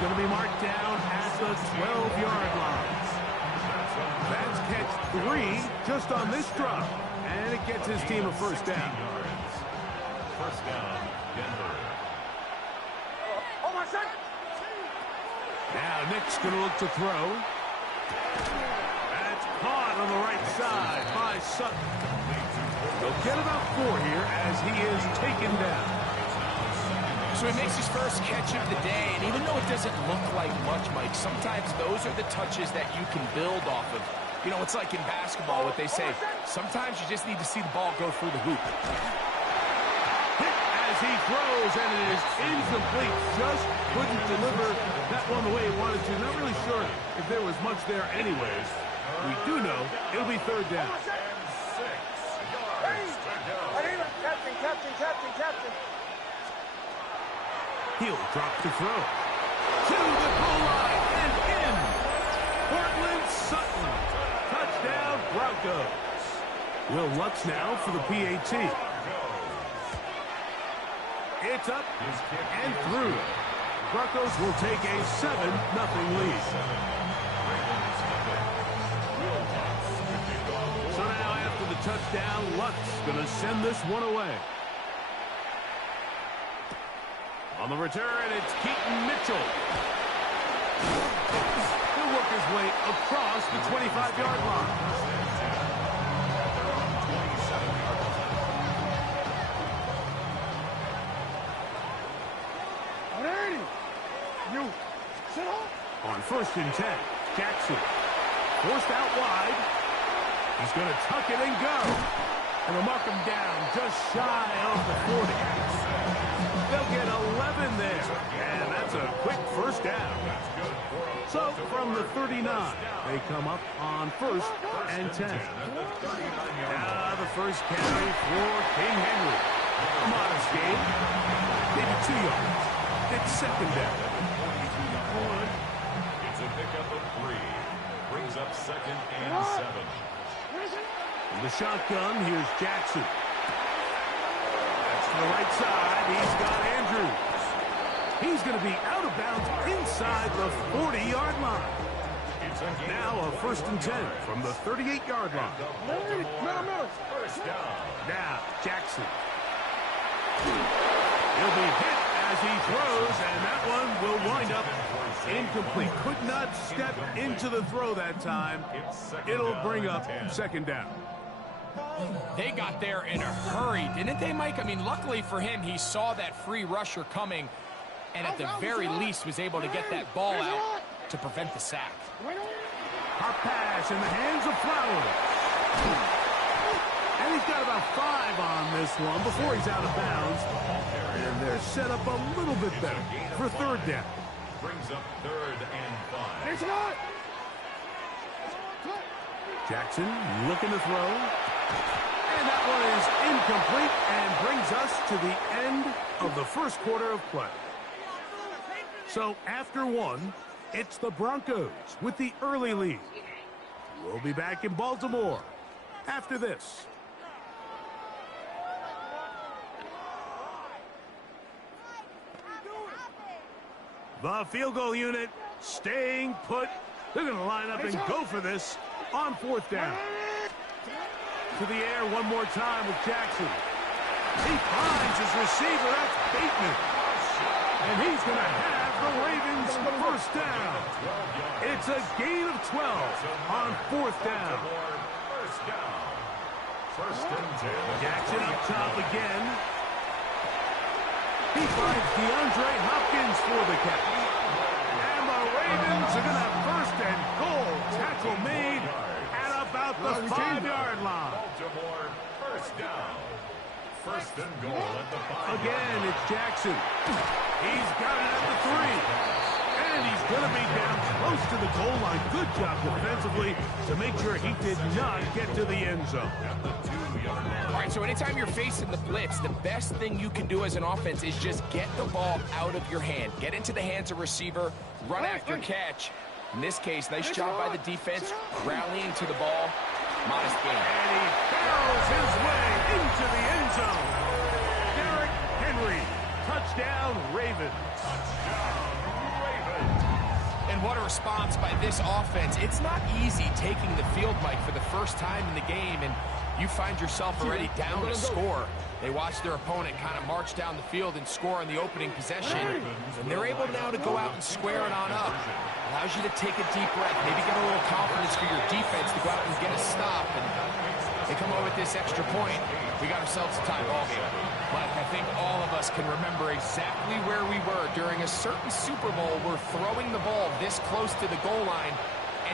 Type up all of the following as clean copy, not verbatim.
going to be marked down at the 12-yard line. That's catch 3 just on this drop. And it gets his team a first down. First down, Denver. Now Nick's going to look to throw. That's caught on the right side by Sutton. He'll get about 4 here as he is taken down. So he makes his first catch of the day, and even though it doesn't look like much, Mike, sometimes those are the touches that you can build off of. You know, it's like in basketball, what they say, sometimes you just need to see the ball go through the hoop. Hit as he throws, and it is incomplete. Just couldn't deliver that one the way he wanted to. Not really sure if there was much there anyways. We do know it'll be third down. Captain. He'll drop to throw. To the goal line and in. Portland Sutton. Touchdown Broncos. Will Lutz now for the PAT. It's up and through. Broncos will take a 7-0 lead. So now after the touchdown, Lutz going to send this one away. On the return, it's Keaton Mitchell. He'll work his way across the 25-yard line. On 1st and 10, Jackson forced out wide. He's going to tuck it and go. And they'll mark him down just shy of the 40. They'll get 11 there. And that's a quick first down. So from the 39, they come up on 1st and 10. Now the first carry for King Henry. A modest gain. Maybe 2 yards. It's second down. It's a pickup of 3. Brings up 2nd and 7. In the shotgun, here's Jackson. That's to the right side. He's got Andrews. He's going to be out of bounds inside the 40-yard line. Now a 1st and 10 from the 38-yard line. First down. Now Jackson. He'll be hit as he throws, and that one will wind up incomplete. Could not step into the throw that time. It'll bring up second down. They got there in a hurry, didn't they, Mike? I mean, luckily for him, he saw that free rusher coming, and at the very least was able to get that ball out to prevent the sack. Hot pass in the hands of Flowers. And he's got about 5 on this one before he's out of bounds. And they're set up a little bit better for third down. Brings up 3rd and 5. Jackson looking to throw. And that one is incomplete and brings us to the end of the first quarter of play. So after 1, it's the Broncos with the early lead. We'll be back in Baltimore after this. The field goal unit staying put. They're going to line up and go for this on 4th down. To the air one more time with Jackson. He finds his receiver. That's Bateman. And he's going to have the Ravens first down. It's a gain of 12 on 4th down. First and 10. Jackson up top again. He finds DeAndre Hopkins for the catch. And the Ravens are going to have first and goal. Tackle made at about the 5-yard line. Baltimore, first down. First and goal at the 5. Again, it's Jackson. He's got it at the 3. And he's going to be down close to the goal line. Good job defensively to make sure he did not get to the end zone. At the 2-yard line. All right, so anytime you're facing the blitz, the best thing you can do as an offense is just get the ball out of your hand. Get into the hands of receiver, run after catch. In this case, nice job by the defense, rallying to the ball. Modest gain. And he barrels his way into the end zone. Derrick Henry. Touchdown, Ravens. Touchdown, Ravens. And what a response by this offense. It's not easy taking the field, Mike, for the first time in the game, and you find yourself already down a score. They watch their opponent kind of march down the field and score on the opening possession, and they're able now to go out and square it on up. Allows you to take a deep breath, maybe get a little confidence for your defense to go out and get a stop, and they come over with this extra point. We got ourselves a tie ball game. Mike, I think all of us can remember exactly where we were during a certain Super Bowl where throwing the ball this close to the goal line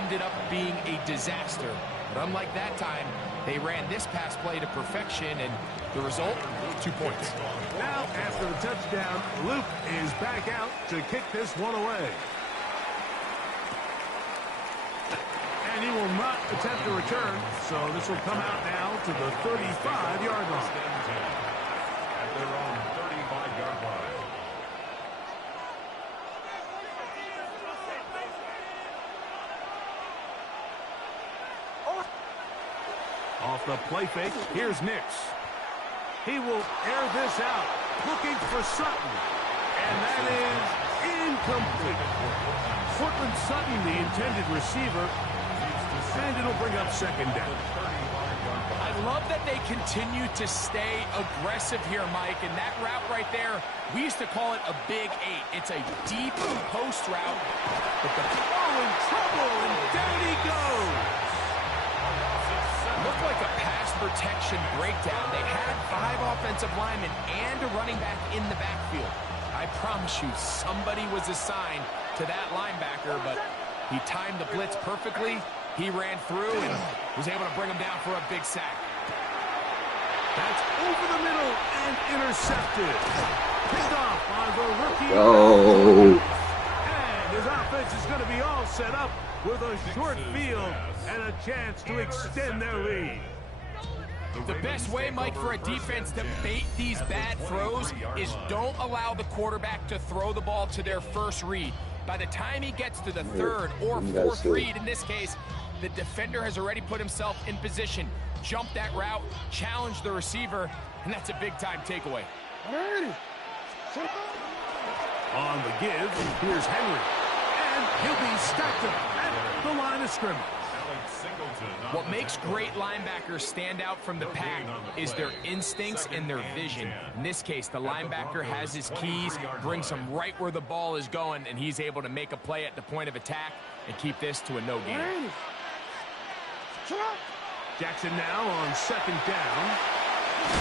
ended up being a disaster. But unlike that time, they ran this pass play to perfection, and the result, 2 points. Now, after the touchdown, Luke is back out to kick this one away. And he will not attempt to return, so this will come out now to the 35-yard line. At their own 35-yard line. Off the play fake, here's Nix. He will air this out, looking for Sutton. And that is incomplete. Cortland Sutton, the intended receiver, and it'll bring up second down. I love that they continue to stay aggressive here, Mike, and that route right there, we used to call it a big 8. It's a deep post route, but the ball in trouble, and down he goes. Looked like a pass protection breakdown. They had 5 offensive linemen and a running back in the backfield. I promise you, somebody was assigned to that linebacker, but he timed the blitz perfectly. He ran through and was able to bring him down for a big sack. That's over the middle and intercepted. Picked off by the rookie. Oh. And his offense is going to be all set up with a short field and a chance to extend their lead. The best way, Mike, for a defense to bait these bad throws is don't allow the quarterback to throw the ball to their first read. By the time he gets to the third or fourth read, in this case, the defender has already put himself in position, jumped that route, challenged the receiver, and that's a big-time takeaway. On the give, here's Henry. And he'll be stacked up at the line of scrimmage. What makes great linebackers stand out from the pack is their instincts and their vision. In this case, the linebacker has his keys, brings him right where the ball is going, and he's able to make a play at the point of attack and keep this to a no gain. Jackson now on second down.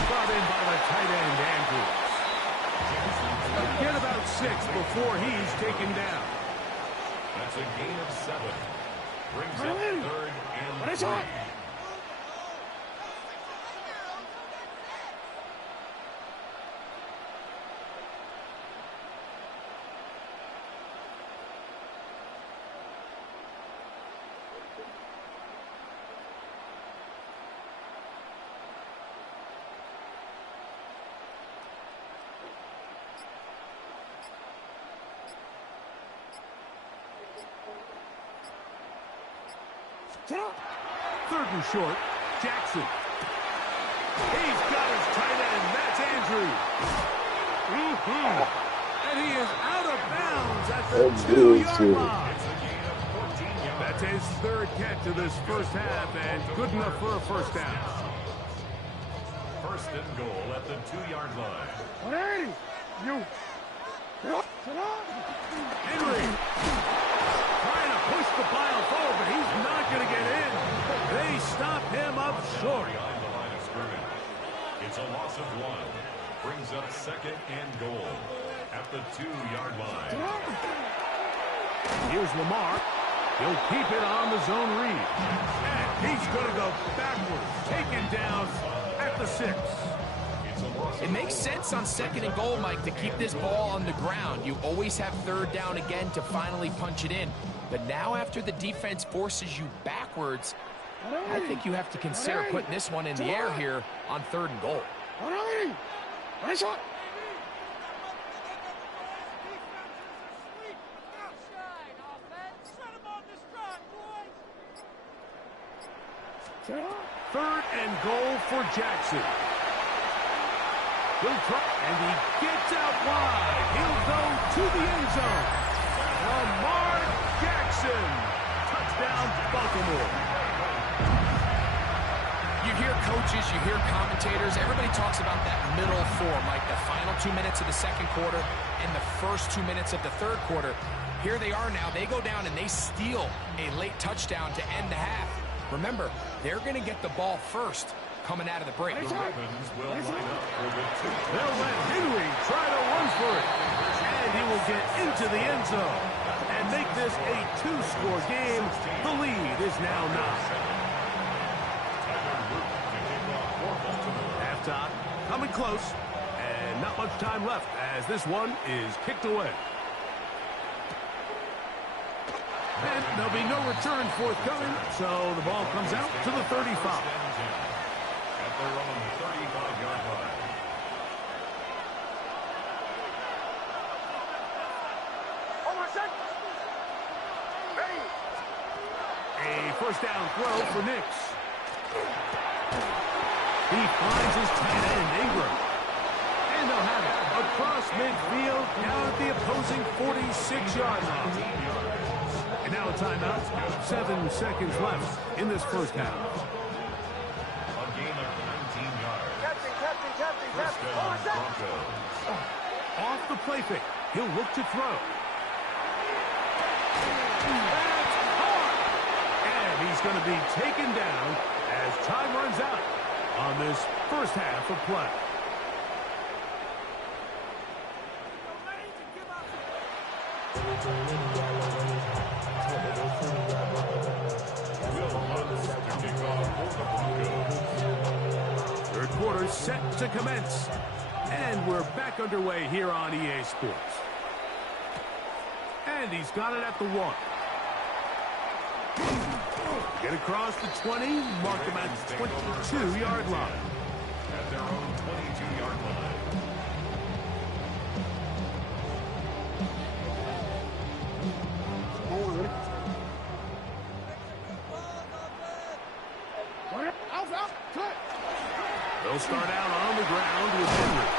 Brought in by the tight end, Andrews. Get about 6 before he's taken down. That's a gain of 7. Brings up 3rd and 3. Third and short, Jackson. He's got his tight end, that's Andrews. And he is out of bounds at the 2-yard line. That's his 3rd catch of this first half, and good enough for a first down. 1st and goal at the 2-yard line. Henry trying to push the pile forward, but he's not going to get in. They stop him up short. Behind the line of scrimmage. It's a loss of 1. Brings up 2nd and goal at the 2-yard line. Here's Lamar. He'll keep it on the zone read. And he's going to go backwards. Taken down at the 6. It makes sense on 2nd and goal, Mike, to keep this ball on the ground. You always have 3rd down again to finally punch it in. But now after the defense forces you backwards, I think you have to consider putting this one in the air here on 3rd and goal. Third and goal for Jackson. He'll try, and he gets out wide. He'll go to the end zone. Lamar Jackson coaches, you hear commentators, everybody talks about that middle form, like the final 2 minutes of the second quarter and the first 2 minutes of the third quarter. Here they are now. They go down and they steal a late touchdown to end the half. Remember, they're going to get the ball first coming out of the break. The Ravens will line up for the They'll let Henry try to run for it. And he will get into the end zone and make this a two-score game. The lead is now 9. Halftime coming close, and not much time left as this one is kicked away. And there'll be no return forthcoming, so the ball comes out to the 35. At their own 35-yard line. A first down throw for Nix. He finds his tight end, Ingram. And they'll have it across midfield, down at the opposing 46-yard line. And now a timeout. 7 seconds left in this first half. A gain of 19 yards. Captain. First down, Broncos. Off the play fake. He'll look to throw. That's hard. And he's going to be taken down as time runs out on this first half of play. Third quarter set to commence. And we're back underway here on EA Sports. And he's got it at the 1. Get across the 20, mark him at the 22-yard line. At their own 22-yard line. They'll start out on the ground with Henry.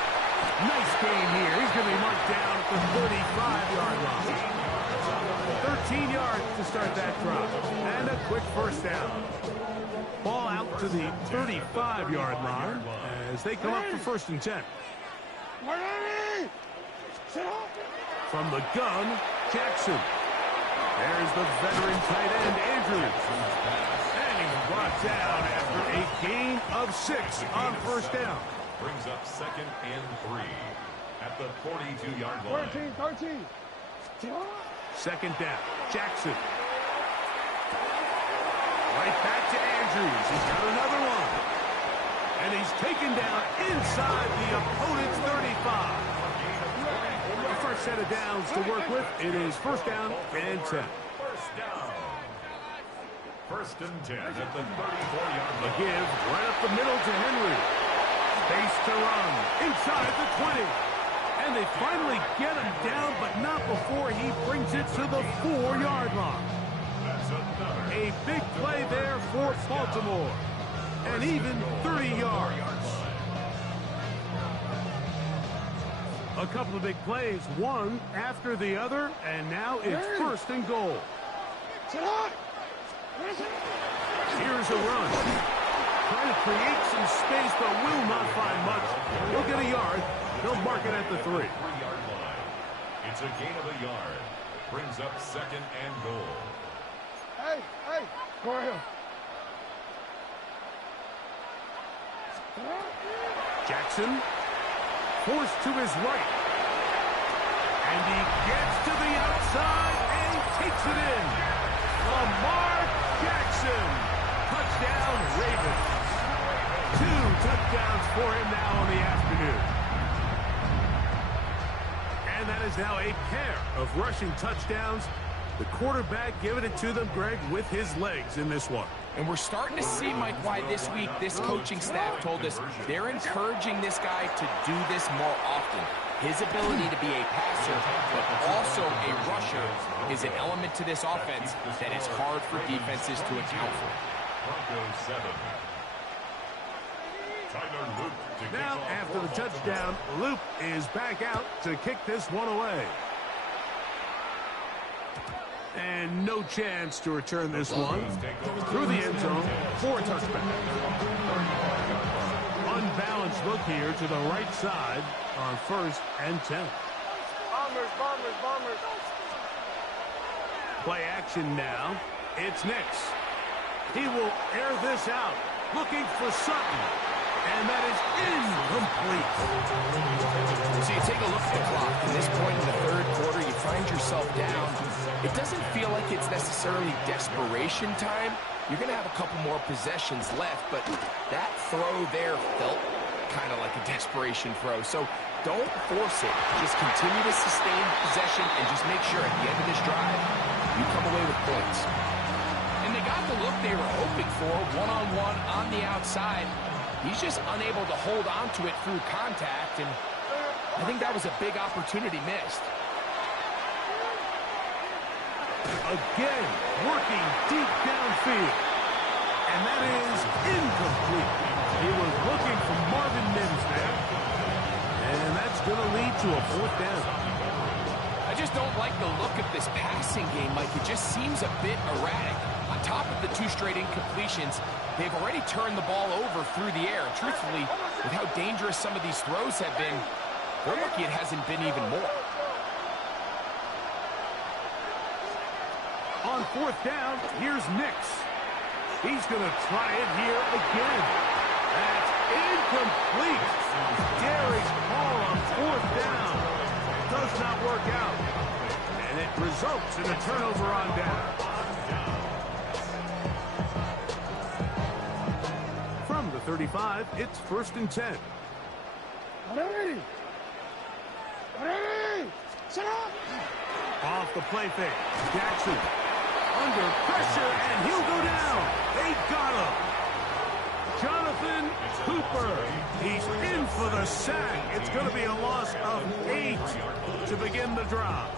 Nice game here. He's going to be marked down at the 35-yard line. 13 yards to start that drive. And a quick first down. Ball out to the 35-yard line as they come up for first and 10. From the gun, Jackson. There's the veteran tight end, Andrews. And he's brought down after a gain of 6 on first down. Brings up second and 3 at the 42-yard line. 13. Second down, Jackson. Right back to Andrews. He's got another one. And he's taken down inside the opponent's 35. The first set of downs to work with. It is first down and 10. First down. First and 10 at the 34-yard A line. give right up the middle to Henry. Space to run inside the 20. And they finally get him down, but not before he brings it to the 4-yard line. That's another. A big play there for Baltimore. And even 30 yards. A couple of big plays, one after the other, and now it's first and goal. Here's a run. Trying to create some space, but will not find much. He'll get a yard. They'll mark it at the 3. 3-yard line. It's a gain of a yard. Brings up second and goal. Hey, go ahead. Jackson forced to his right. And he gets to the outside and takes it in. Lamar Jackson. Touchdown, Ravens. 2 touchdowns for him now on the afternoon. And that is now a pair of rushing touchdowns. The quarterback giving it to them, Greg, with his legs in this one. And we're starting to see, Mike, why this week this coaching staff told us they're encouraging this guy to do this more often. His ability to be a passer, but also a rusher, is an element to this offense that is hard for defenses to account for. Broncos 7. Tyler Luke to kick Now, off after the for touchdown, Luke is back out to kick this one away. And no chance to return this one. Through the end zone for a touchback. Unbalanced look here to the right side on 1st and 10. Bombers, bombers, bombers. Play action now. It's Nix. He will air this out. Looking for Sutton. And that is incomplete. So you take a look at the clock. At this point in the 3rd quarter, you find yourself down. It doesn't feel like it's necessarily desperation time. You're going to have a couple more possessions left, but that throw there felt kind of like a desperation throw. So don't force it. Just continue to sustain possession and just make sure at the end of this drive, you come away with points. And they got the look they were hoping for, one-on-one on the outside. He's just unable to hold on to it through contact, and I think that was a big opportunity missed. Again, working deep downfield. And that is incomplete. He was looking for Marvin Mims there. And that's going to lead to a 4th down. I just don't like the look of this passing game, Mike. It just seems a bit erratic. On top of the 2 straight incompletions, they've already turned the ball over through the air. And truthfully, with how dangerous some of these throws have been, they're lucky it hasn't been even more. On 4th down, here's Nix. He's going to try it here again. That's incomplete. Derek Hall on 4th down. Does not work out. And it results in a turnover on down. From the 35, it's 1st and 10. Ready. Ready. Set up. Off the play fake. Jackson under pressure, and he'll go down. They got him. Jonathan Cooper. He's in for the sack. It's going to be a loss of 8 to begin the drive.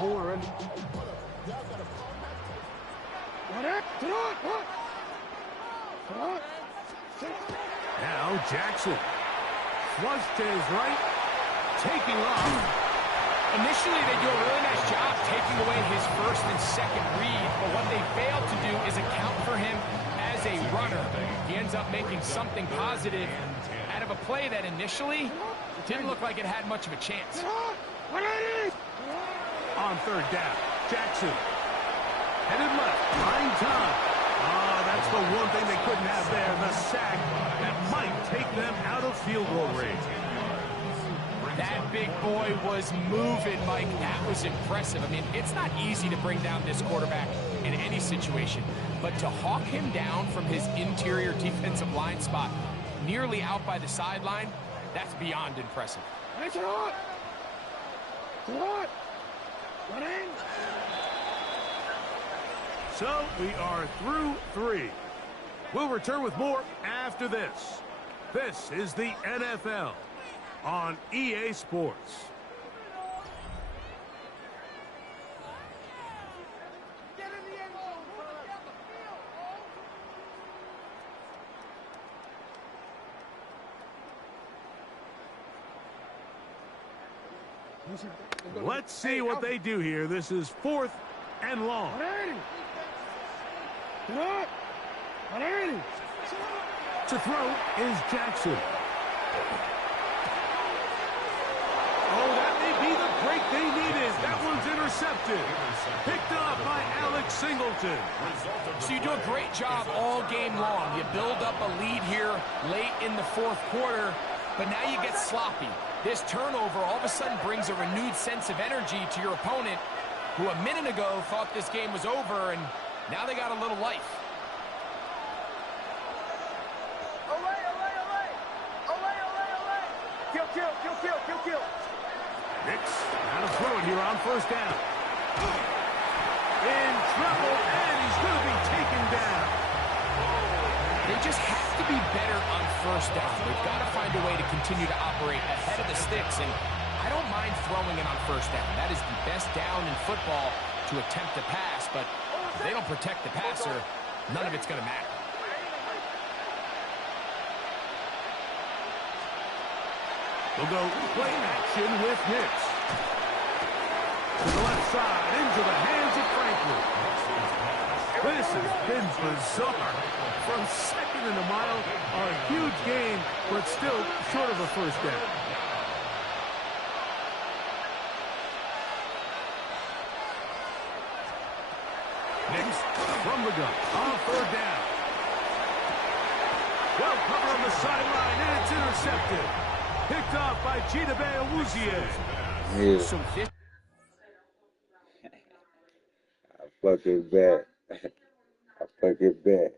Ready. Now Jackson. Flush to his right. Taking off. Initially, they do a really nice job taking away his 1st and 2nd read, but what they fail to do is account for him as a runner. He ends up making something positive out of a play that initially didn't look like it had much of a chance. On 3rd down, Jackson. Headed left, buying time. That's the one thing they couldn't have there, the sack that might take them out of field goal range. That big boy was moving, Mike. That was impressive. I mean, it's not easy to bring down this quarterback in any situation, but to hawk him down from his interior defensive line spot nearly out by the sideline, that's beyond impressive. So we are through 3. We'll return with more after this. This is the NFL on EA Sports. Let's see what they do here. This is 4th and long. To throw is Jackson. Oh, that may be the break they needed. That one's intercepted. Picked up by Alex Singleton. So you do a great job all game long. You build up a lead here late in the 4th quarter, but now you get sloppy. This turnover all of a sudden brings a renewed sense of energy to your opponent, who a minute ago thought this game was over, and now they got a little life. Kill. Nix, now to throw it here on 1st down. In trouble, and he's going to be taken down. They just have to be better on 1st down. They've got to find a way to continue to operate ahead of the sticks, and I don't mind throwing it on 1st down. That is the best down in football to attempt to pass, but if they don't protect the passer, none of it's going to matter. We'll go play action with Hicks. To the left side, into the hands of Franklin. This has been bizarre. From second and a mile, a huge gain, but still short of a first down. Hicks from the gun on third down. Well covered on the sideline, and it's intercepted. Picked off by Chidobe Awuzie. Yeah. So this I fuck it back. I fuck it back.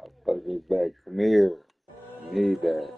I fuck it back. Come here. I need that.